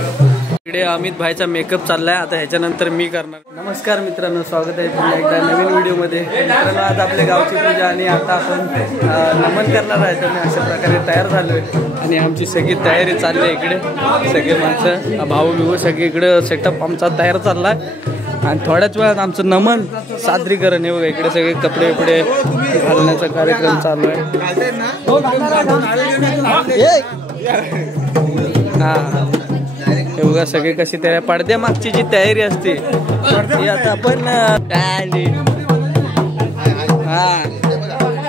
इकडे अमित भाईचा मेकअप चाललाय, आता ह्याच्यानंतर मी करणार। नमस्कार मित्रांनो, स्वागत आहे पुन्हा एकदा नवीन व्हिडिओमध्ये। मित्रांनो, आज आपल्या गावची पूजा आणि आता आपण नमन करणार आहे। तर मी अशा प्रकारे तयार झालोय आणि आमची सगळी तयारी चालली आहे। इकडे सगळे माणसं, भाऊ बिऊ सगळे इकडे सेटअप आमचा तयार चाललाय आणि थोड्याच वेळात आमचं नमन सादरीकरण आहे बघा। इकडे सगळे कपडे वपडे घालण्याचा कार्यक्रम चालू आहे। हा हे बघा सगळे कशी तयारी, पडद्या मागची जी तयारी असते ती आता आपण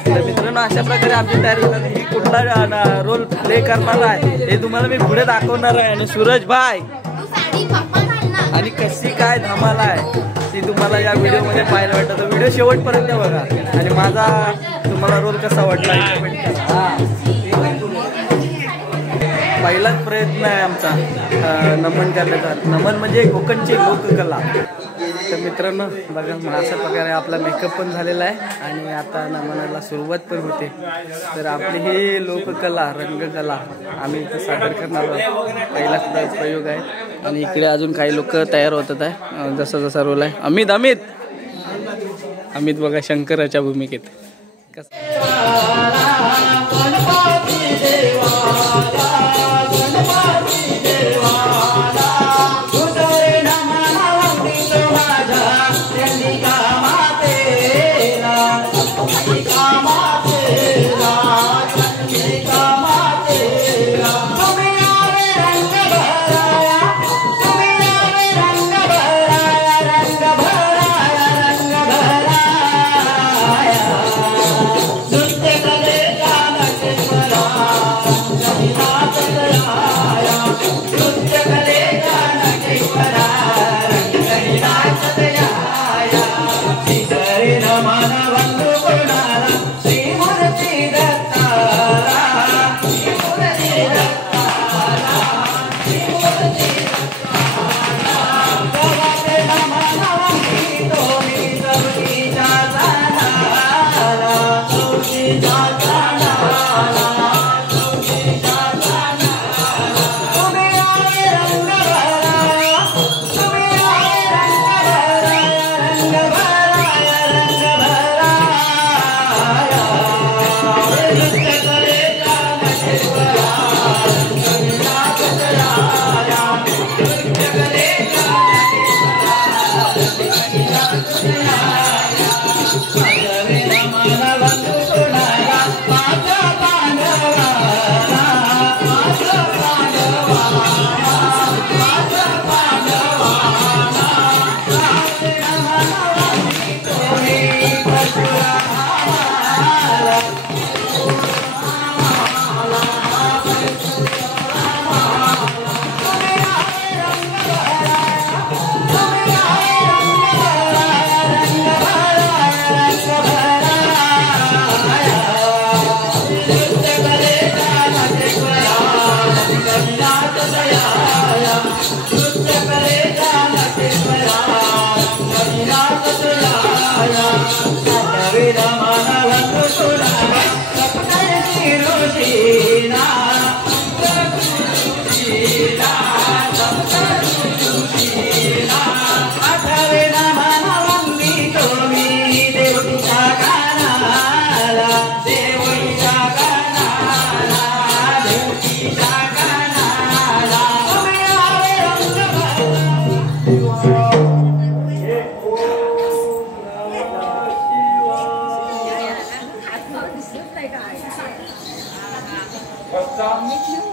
तर मित्रांनो अशा प्रकारे आमची तयारी झाली। ही कुठला रोल प्ले करणार आहे हे तुम्हाला मी पुढे दाखवणार आहे। आणि सूरज भाई आणि कशी काय धमाल आहे ती तुम्हाला या व्हिडिओमध्ये पाहायला वाटतं। तर व्हिडिओ शेवटपर्यंत बघा आणि माझा तुम्हाला रोल कसा वाटला पहिलाच प्रयत्न आहे आमचा नमन करण्याचा। नमन म्हणजे कोकणची लोककला। तर मित्रांनो बघा अशा प्रकारे आपला मेकअप पण झालेला आहे आणि आता नमनाला सुरुवात पण होते। तर आपली ही लोककला रंगकला आम्ही इथे सादर करणार आहोत। पहिलाच प्रयोग आहे आणि इकडे अजून काही लोक तयार होतात आहे जसा जसा रोल आहे। अमित बघा शंकराच्या भूमिकेत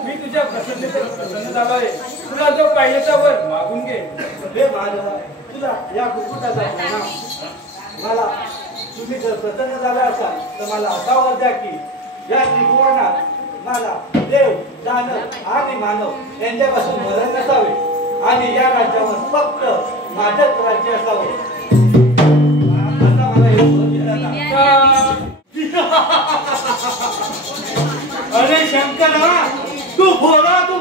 मी तुझ्या प्रसन्न झालोय। तुला जो पाहिजे त्यावर मागून घे। तुला या कुकुटाचा मला तुम्ही जर प्रसन्न झाला असाल तर मला असा वर द्या की या त्रिभुवनात मला देव दानव आणि मानव यांच्यापासून मरण नसावे आणि या राज्यावर फक्त माझंच राज्य असावे असा मला अरे शंकरा तू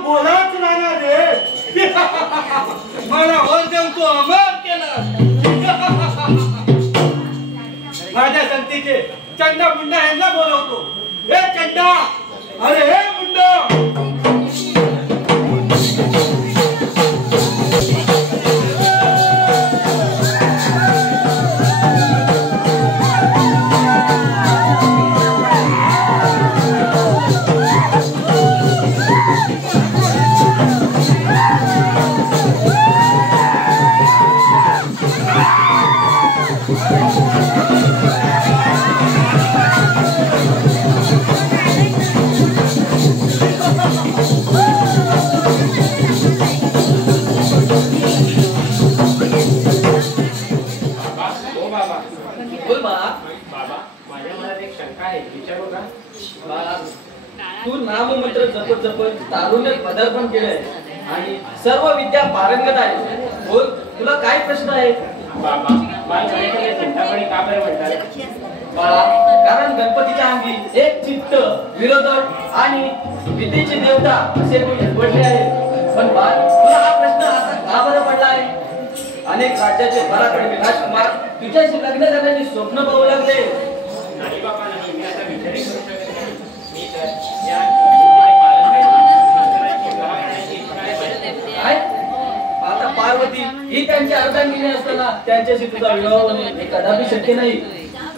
बोलाच नाना रे मला वर देऊन तू अमर केलं। माझ्या संतीचे चंडा मुंडा यांना बोलवतो। हे चंडा, अरे हे मुंडा आहे विचारू का? तू नाममंत्र जपत जपत तारुण्यात पदार्पण केलंय आणि सर्व विद्या पारंगत आहे. बोल, तुला काय प्रश्न आहे? बाबा मला चिंतामणी का बरं म्हणतात? बाळा, कारण गणपतीच्या अंगी एक चित्त, विरोधक आणि विद्येचे देवता असे गुण पडले आहे. पण बाळ, तुला हा प्रश्न आता का बरं पडला आहे? अनेक राज्याचे पराक्रमी राजकुमार तुझ्याशी लग्न करण्याची स्वप्न पाहू लागले. नाही बाबा नाही, मी आता विचारही करू शकत नाही. मी तर या काय? आता पार्वती ही त्यांच्या अर्धांगिनी असताना त्यांच्याशी तुझा विवाह होणे हे कदापि शक्य नाही.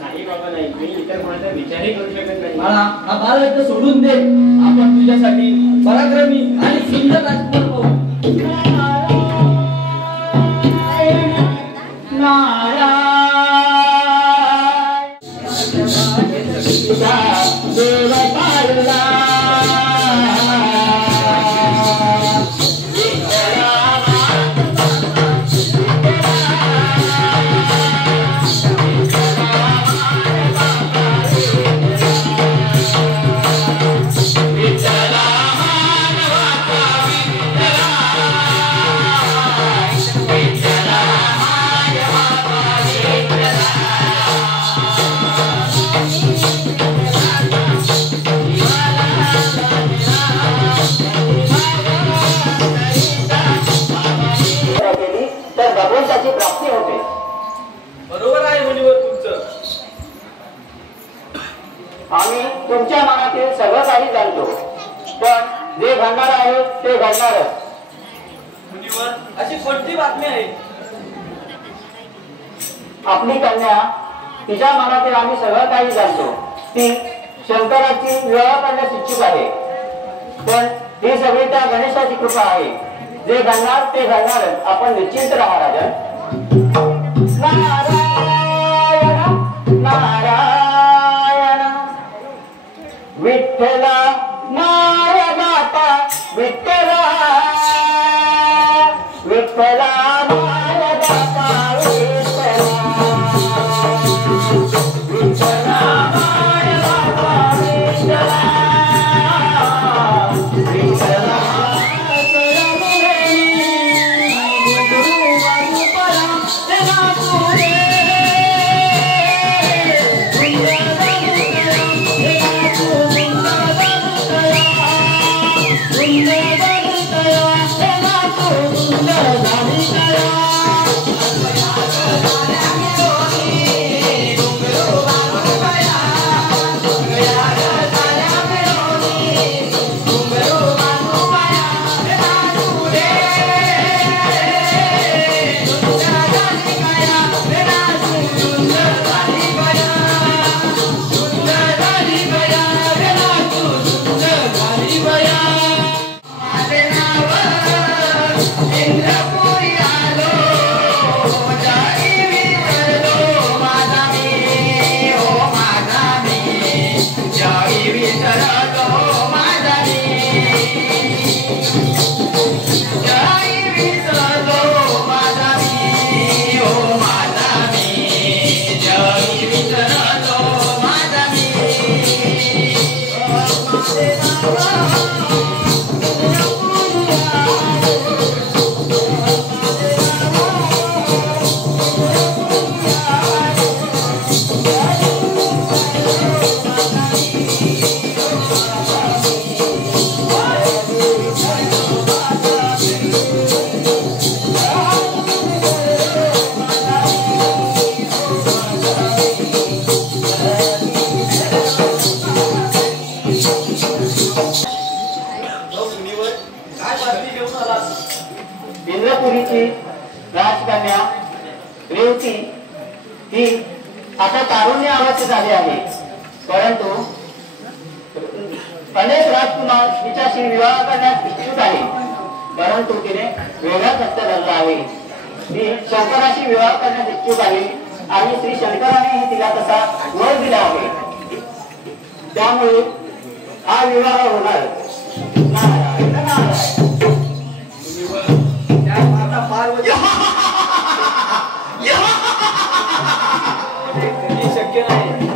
नाही बाबा नाही, मी इतर कोणाचा विचारही करू शकत नाही. बाळा, हा बालरत्न सोडून दे. आपण तुझ्यासाठी पराक्रमी आणि सुंदर राजकुमार पाहू. बरोबर आहे मुलीवर तुमचं. आम्ही तुमच्या मनातील सगळं काही जाणतो, पण जे घडणार आहे ते घडणारच. मुलीवर अशी कोणती बातमी आहे? आपली कन्या, तिच्या मनातील आम्ही सगळं काही जाणतो. ती शंकराची विवाह करण्यास इच्छुक आहे, पण ही सगळी त्या गणेशाची कृपा आहे. जे घडणार ते घडणारच. आपण निश्चिंत राहा राजन. नारायण नारायण विठ्ठला माय दाता विठ्ठला विठ्ठला माय दाता विठ्ठला विठ्ठला माय दाता विठ्ठला विठ्ठला इंद्रपुरीची राजकन्या रेवती ही आता तारुण्य अवस्थेत झाली आहे, परंतु अनेक राजकुमार तिच्याशी विवाह करण्यास इच्छुक आहे, परंतु तिने वेगळा सत्य धरला आहे. ती शंकराशी विवाह करण्यास इच्छुक आहे आणि श्री शंकराने तिला तसा वर दिला आहे. त्यामुळे हा विवाह होणार. नारायण नारायण. शक्य नाही.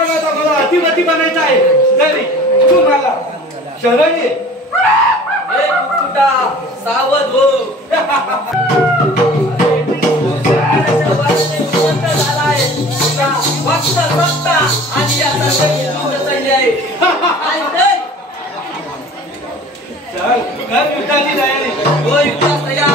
सांग आता मला अतिपती बनायचं आहे तरी तू मला शरण ये. सावध हो. चल कर युद्धाची तयारी. हो युद्धास तयार.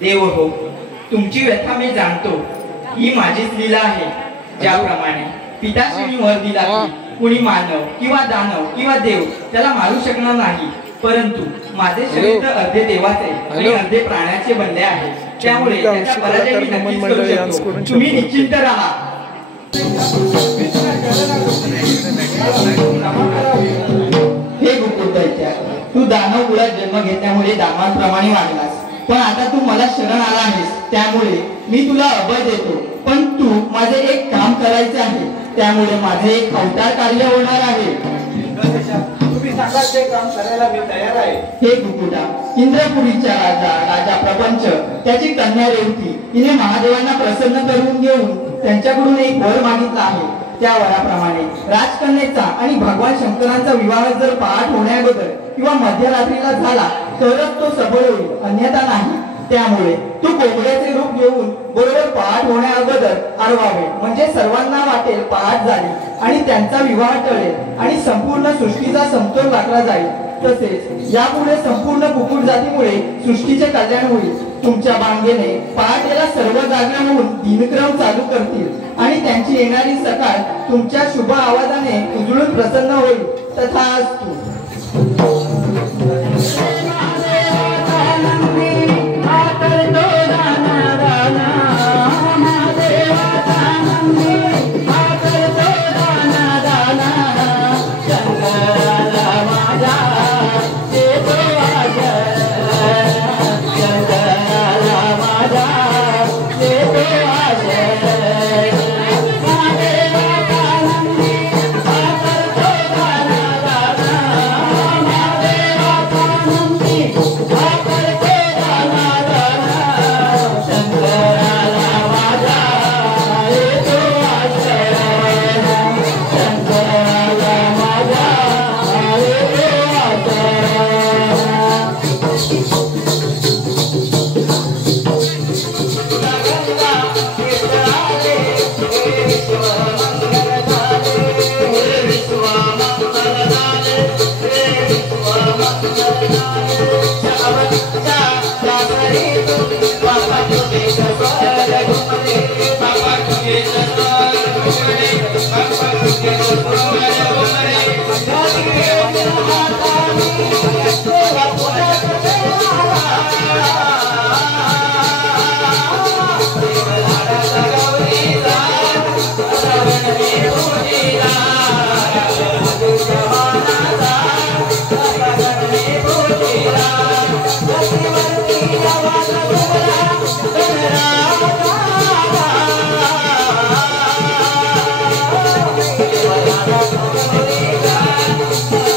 देव हो, तुमची व्यथा मी जाणतो. ही माझीच लीला आहे. ज्याप्रमाणे पिताश्री वर दिला की कुणी मानव किंवा दानव किंवा देव त्याला मारू शकणार नाही, परंतु माझे शरीर तर अर्धे देवाचे आणि अर्धे प्राण्याचे बनले आहे. त्यामुळे त्याचा पराजय मी नक्कीच करू शकतो. तुम्ही निश्चिंत राहा. हे गुप्तदैत्या, तू दानव कुळात जन्म घेतल्यामुळे दानवांप्रमाणे वागलास, पण आता तू मला शरण आला आहेस, त्यामुळे मी तुला अभय देतो. पण तू माझे एक काम करायचे आहे, त्यामुळे माझे एक अवतार कार्य होणार आहे. तुम्ही सांगा ते काम करायला मी तयार आहे. हे गुकुटा, इंद्रपुरीचा राजा प्रपंच त्याची कन्या रेवती हिने महादेवांना प्रसन्न करून घेऊन त्यांच्याकडून एक वर मागितला आहे. त्या वराप्रमाणे राजकन्येचा आणि भगवान शंकरांचा विवाह जर पहाट होण्याअगोदर किंवा मध्यरात्रीला झाला तरच तो सफळ होईल, अन्यथा नाही. त्यामुळे तू कोंबड्याचे रूप घेऊन बरोबर पहाट होण्याअगोदर आरवावे, म्हणजे सर्वांना वाटेल पहाट झाली आणि त्यांचा विवाह टळेल आणि संपूर्ण सृष्टीचा समतोल राखला जाईल. तसेच यापुढे संपूर्ण कुकुट जातीमुळे सृष्टीचे कल्याण होईल. तुमच्या बांगेने पहाटेला सर्व जागे होऊन दिनक्रम चालू करतील आणि त्यांची येणारी सकाळ तुमच्या शुभ आवाजाने उजळून प्रसन्न होईल. तथास्तु. Thank you.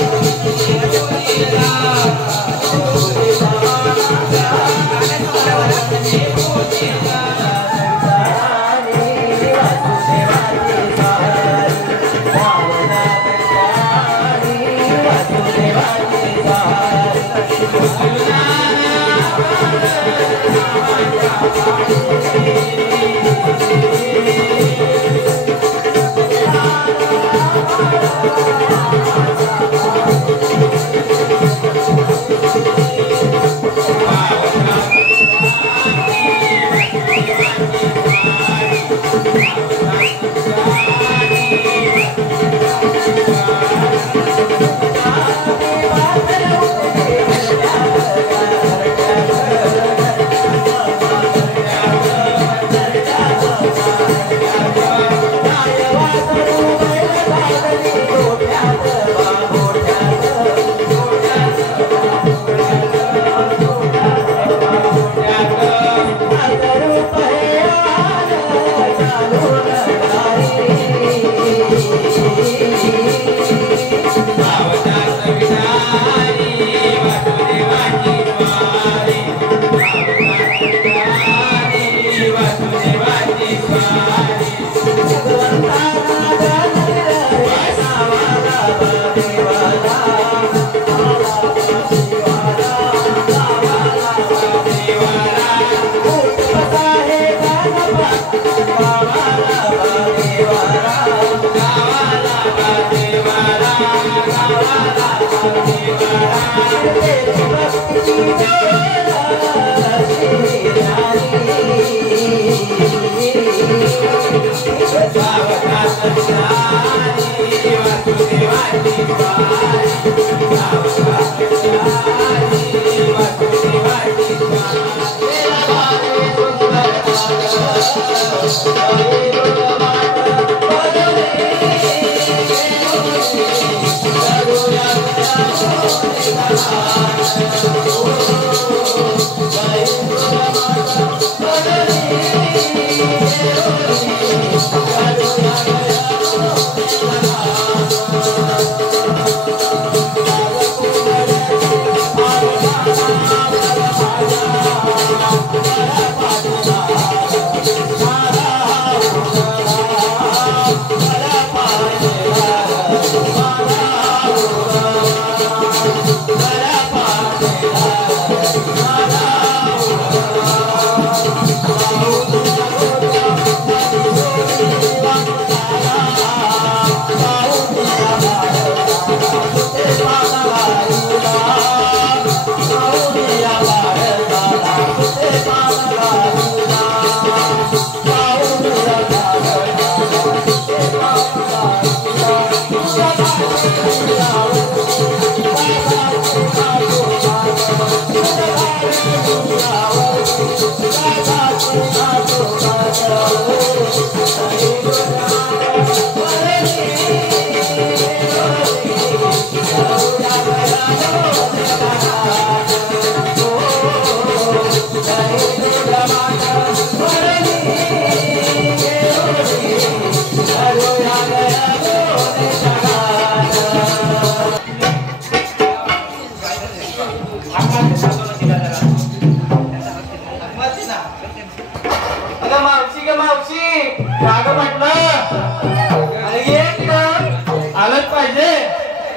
आलंच पाहिजे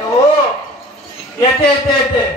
हो येते येते येते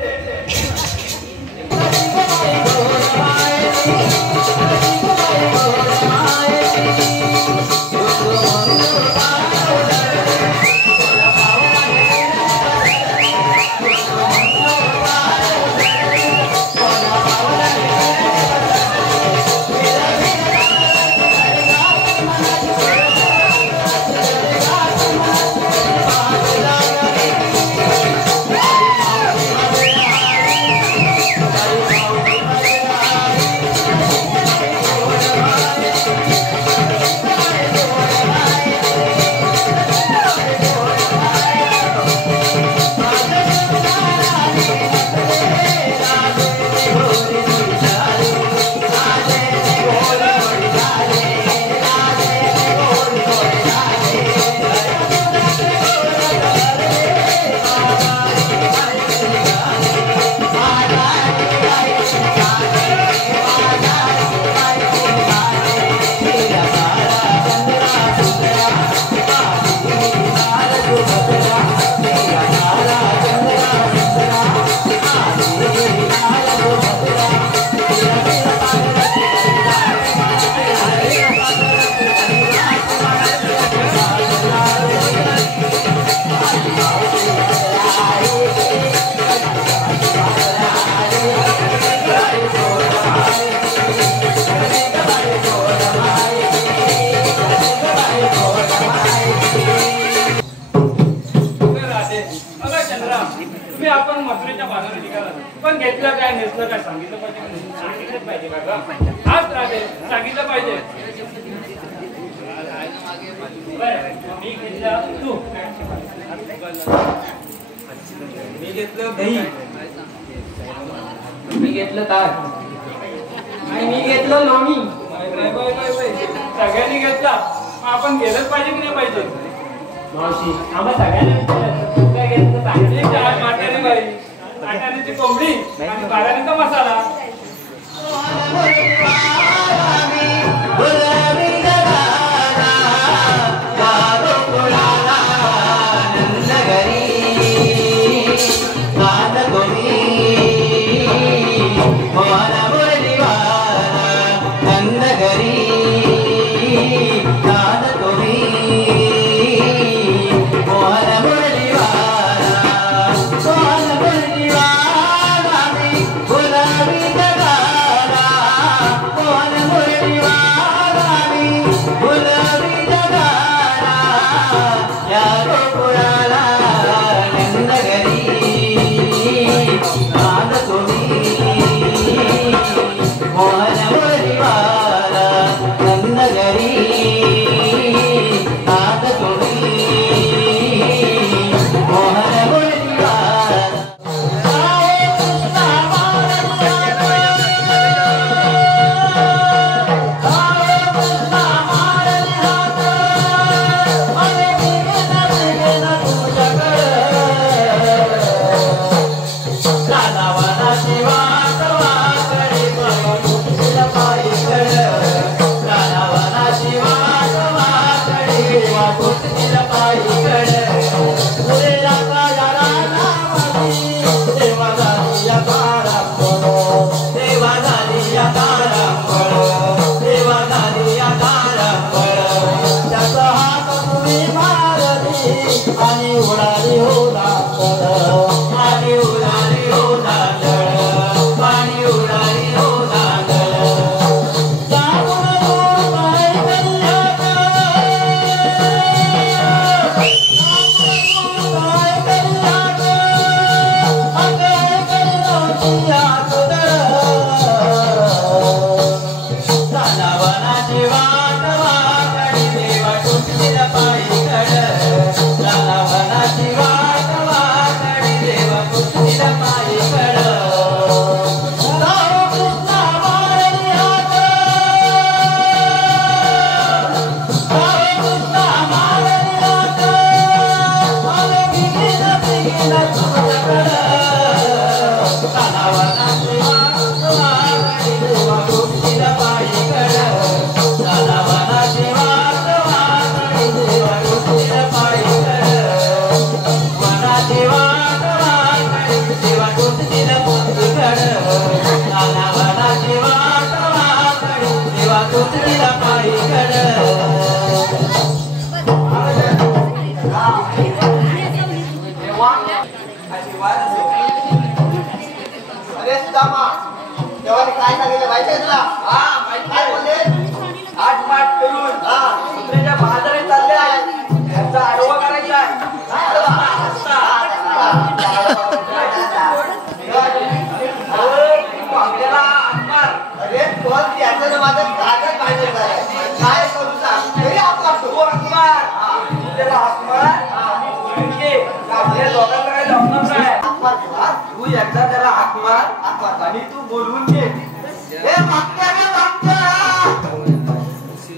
आपण मथुरेच्या बाजारात निघाला पण घेतलं काय नेसलं काय सांगितलं पाहिजे सांगितलंच पाहिजे का हाच राहते सांगितलं पाहिजे मी घेतलं तू मी घेतलं दही मी घेतलं ताक आणि मी घेतलं लोणी सगळ्यांनी घेतला आपण गेलंच पाहिजे की नाही पाहिजे मावशी आम्हा सगळ्यांना काय घेतलं सांगितलं माटाने बाई आटाण्याची कोंबडी आणि बाराणीचा मसाला Bye. या गोकुळाला नंदगरी नाद तुम्ही मोहन परिवारा नंदगरी नाद तुम्ही मोहन परिवारा आणि उडाली हो दांडळ आणि उडाली हो दांडळ आणि उडाली हो दांडळ अरे सुदामा देवाने काय सांगितलं माहिती आहे तुला? काय बोलले? आठ माठ करून कुत्र्याच्या बाजारात चालले आहे याचा आडवा करायचा आहे आपल्याला आत्मार अरे पण त्याचं माझं कागद काढलेलं आहे. काय करू सांग? तरी आपला तो आत्मार त्याला आत्मार आपल्या लोकांना काही जमणार नाही तू एकदा त्याला हाक मार आणि तू बोलवून घे हे मागच्या रे मागच्या.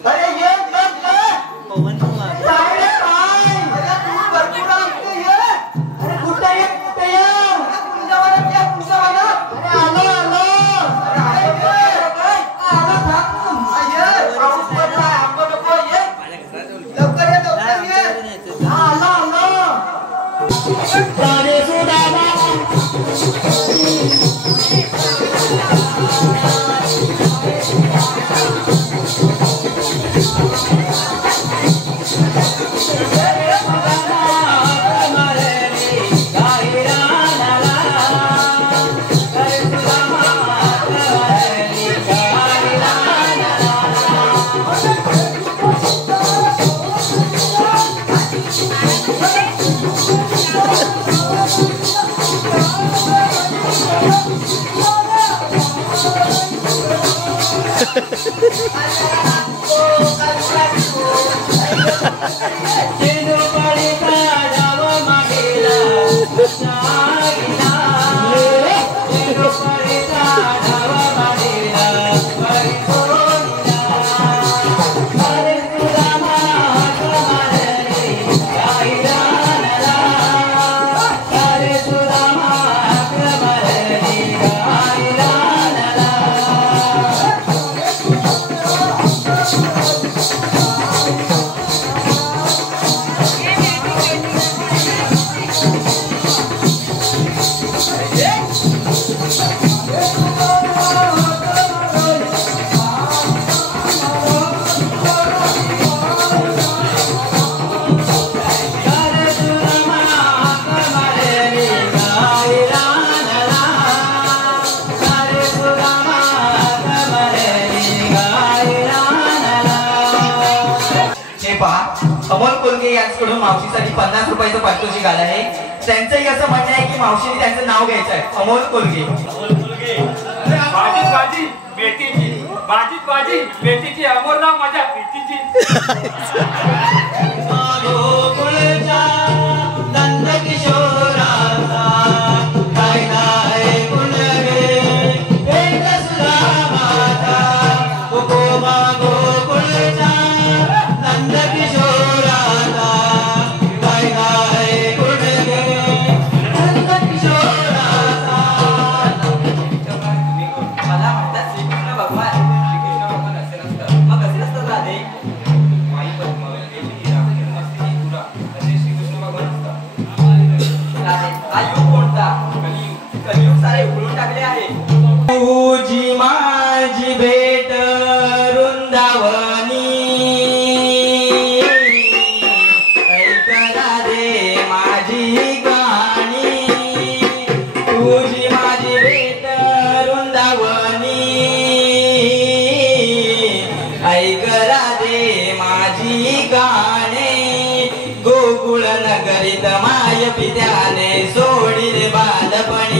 अरे ये काय रे काय? अरे तू भरपूर आमचं ये. अरे कुठं ये कुठं ये? अरे पुढच्या वाड्यात ये पुढच्या वाड्यात. अरे आलो आलो. अरे ये. आलो थांब. ये पाऊस पडलाय आंबा नको ये. लवकर ये लवकर ये. आलो आलो. तारे सुदामा Oh, ऑडियन्स कडून मावशीसाठी 50 रुपयाचं पारितोषिक आलं आहे. त्यांचंही असं म्हणणं आहे की मावशीने त्यांचं नाव घ्यायचं आहे. अमोल कोलगे. भाजीच भाजी बेटीची, भाजीच भाजी बेटीची, अमोल नाव माझ्या प्रीतीची. तुझी माझी भेट वृंदावनी, ऐकला दे माझी गाणी. तुझी माझी भेट वृंदावनी, ऐकला दे माझी गाणे. गोकुळ नगरीत माय पित्याने सोडिले बालपणी,